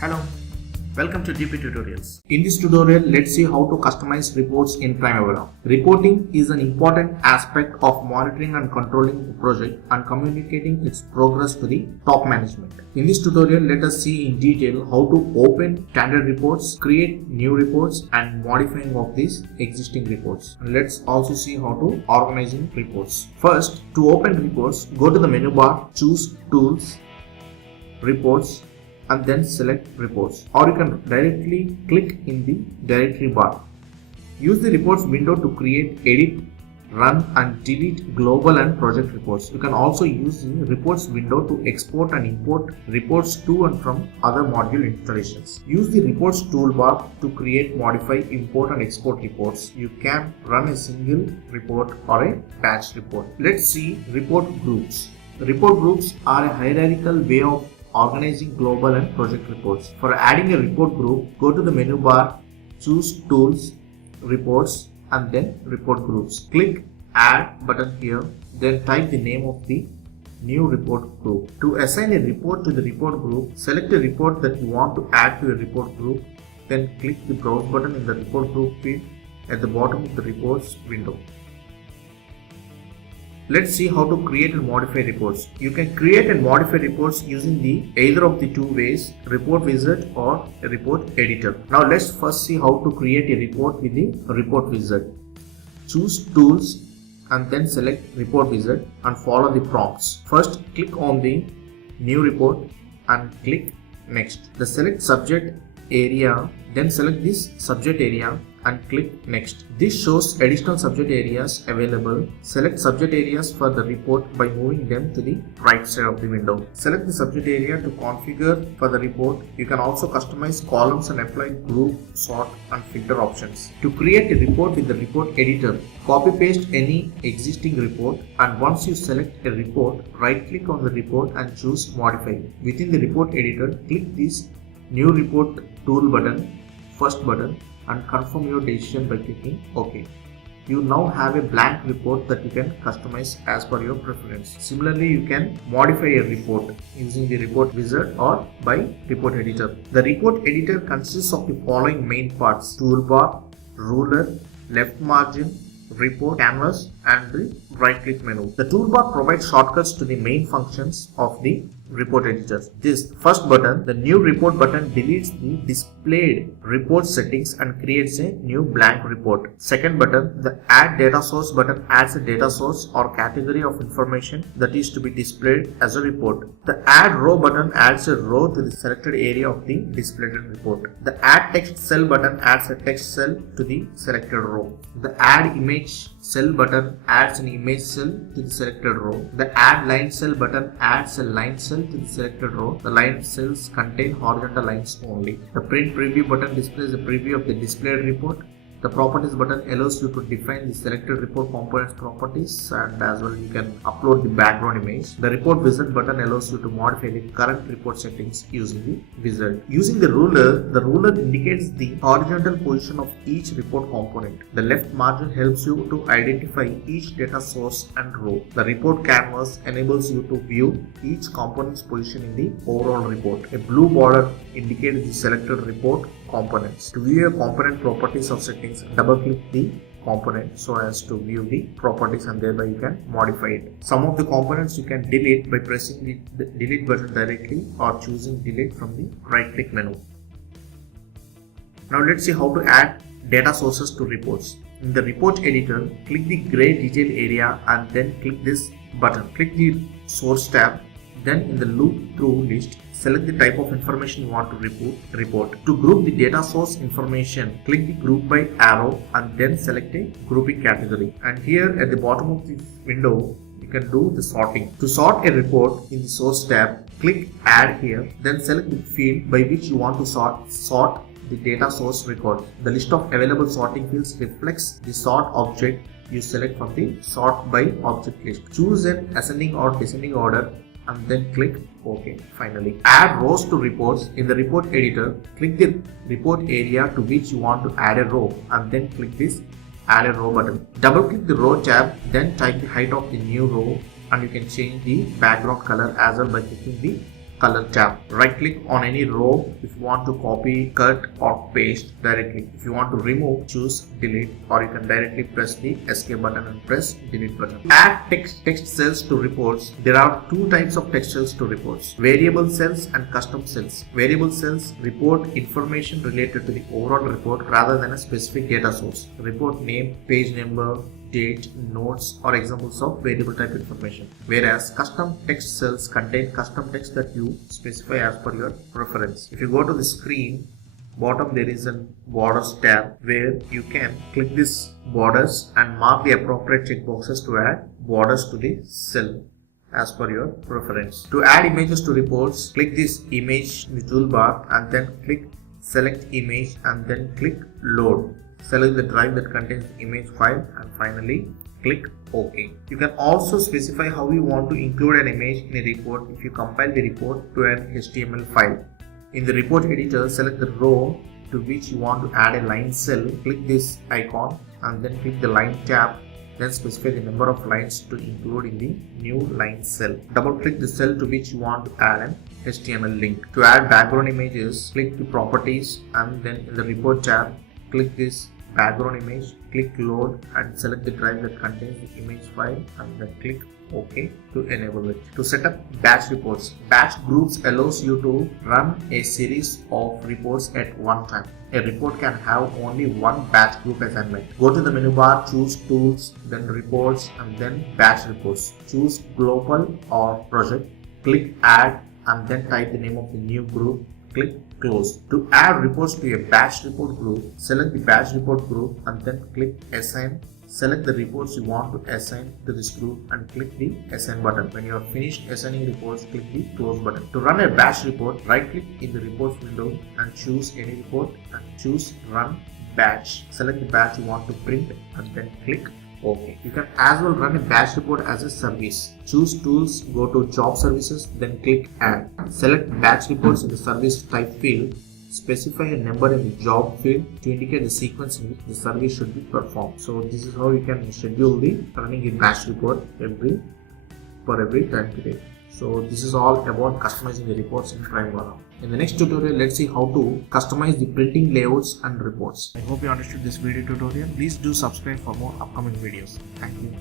Hello, welcome to DP Tutorials. In this tutorial, let's see how to customize reports in Primavera. Reporting is an important aspect of monitoring and controlling a project and communicating its progress to the top management. In this tutorial, let us see in detail how to open standard reports, create new reports and modifying of these existing reports. And let's also see how to organizing reports. First, to open reports, go to the menu bar, choose Tools, Reports, and then select reports, or you can directly click in the directory bar. Use the reports window to create, edit, run and delete global and project reports. You can also use the reports window to export and import reports to and from other module installations. Use the reports toolbar to create, modify, import and export reports. You can run a single report or a batch report. Let's see report groups. Report groups are a hierarchical way of organizing global and project reports. For adding a report group, go to the menu bar, choose Tools, Reports and then Report Groups. Click Add button here, then type the name of the new report group. To assign a report to the report group, select a report that you want to add to a report group, then click the Browse button in the report group field at the bottom of the reports window. Let's see how to create and modify reports. You can create and modify reports using either of the two ways, report wizard or a report editor. Now let's first see how to create a report with the report wizard. Choose Tools and then select Report Wizard and follow the prompts. First click on the new report and click Next. The select subject area, then select this subject area and click Next. This shows additional subject areas available. Select subject areas for the report by moving them to the right side of the window. Select the subject area to configure for the report. You can also customize columns and apply group, sort and filter options. To create a report with the report editor, copy paste any existing report, and once you select a report, right click on the report and choose Modify. Within the report editor, click this New Report Tool button, first button, and confirm your decision by clicking OK. You now have a blank report that you can customize as per your preference. Similarly, you can modify a report using the report wizard or by report editor. The report editor consists of the following main parts: toolbar, ruler, left margin, report canvas and the right click menu. The toolbar provides shortcuts to the main functions of the report editor. This first button, the new report button, deletes the displayed report settings and creates a new blank report. Second button, the add data source button, adds a data source or category of information that is to be displayed as a report. The add row button adds a row to the selected area of the displayed report. The add text cell button adds a text cell to the selected row. The add image cell button adds an image cell to the selected row. The add line cell button adds a line cell to the selected row. The line cells contain horizontal lines only. The print preview button displays a preview of the displayed report. The properties button allows you to define the selected report components properties, and as well you can upload the background image. The report wizard button allows you to modify the current report settings using the wizard. Using the ruler indicates the horizontal position of each report component. The left margin helps you to identify each data source and row. The report canvas enables you to view each component's position in the overall report. A blue border indicates the selected report components. To view a component properties or settings, double click the component so as to view the properties, and thereby you can modify it. Some of the components you can delete by pressing the delete button directly or choosing delete from the right click menu. Now let's see how to add data sources to reports. In the report editor, click the gray detail area and then click this button. Click the source tab. Then in the loop through list, select the type of information you want to report. To group the data source information, click the group by arrow and then select a grouping category. And here at the bottom of the window, you can do the sorting. To sort a report in the source tab, click add here, then select the field by which you want to sort the data source record. The list of available sorting fields reflects the sort object you select from the sort by object list. Choose an ascending or descending order and then click OK. Finally, add rows to reports. In the report editor, click the report area to which you want to add a row and then click this add a row button. Double click the row tab, then type the height of the new row, and you can change the background color as well by clicking the color tab. Right click on any row if you want to copy, cut or paste directly. If you want to remove, choose delete, or you can directly press the escape button and press delete button. Add text cells to reports. There are two types of text cells to reports: variable cells and custom cells. Variable cells report information related to the overall report rather than a specific data source. Report name, page number, date, notes or examples of variable type information. Whereas custom text cells contain custom text that you specify as per your preference. If you go to the screen, bottom there is a borders tab where you can click this borders and mark the appropriate checkboxes to add borders to the cell as per your preference. To add images to reports, click this image in the toolbar and then click select image and then click load. Select the drive that contains the image file and finally click OK. You can also specify how you want to include an image in a report if you compile the report to an HTML file. In the report editor, select the row to which you want to add a line cell. Click this icon and then click the line tab. Then specify the number of lines to include in the new line cell. Double click the cell to which you want to add an HTML link. To add background images, click the properties and then in the report tab, click this background image, click load and select the drive that contains the image file and then click OK to enable it. To set up batch reports, batch groups allows you to run a series of reports at one time. A report can have only one batch group assignment. Go to the menu bar, choose tools, then reports and then batch reports. Choose global or project, click add and then type the name of the new group. Click close. To add reports to a batch report group, select the batch report group and then click assign. Select the reports you want to assign to this group and click the assign button. When you are finished assigning reports, click the close button. To run a batch report, right click in the reports window and choose any report and choose run batch. Select the batch you want to print and then click OK. You can as well run a batch report as a service. Choose tools, go to job services, then click add. Select batch reports in the service type field. Specify a number in the job field to indicate the sequence in which the service should be performed. So this is how you can schedule the running a batch report for every time period. So this is all about customizing the reports in Primavera. In the next tutorial, let's see how to customize the printing layouts and reports. I hope you understood this video tutorial. Please do subscribe for more upcoming videos. Thank you.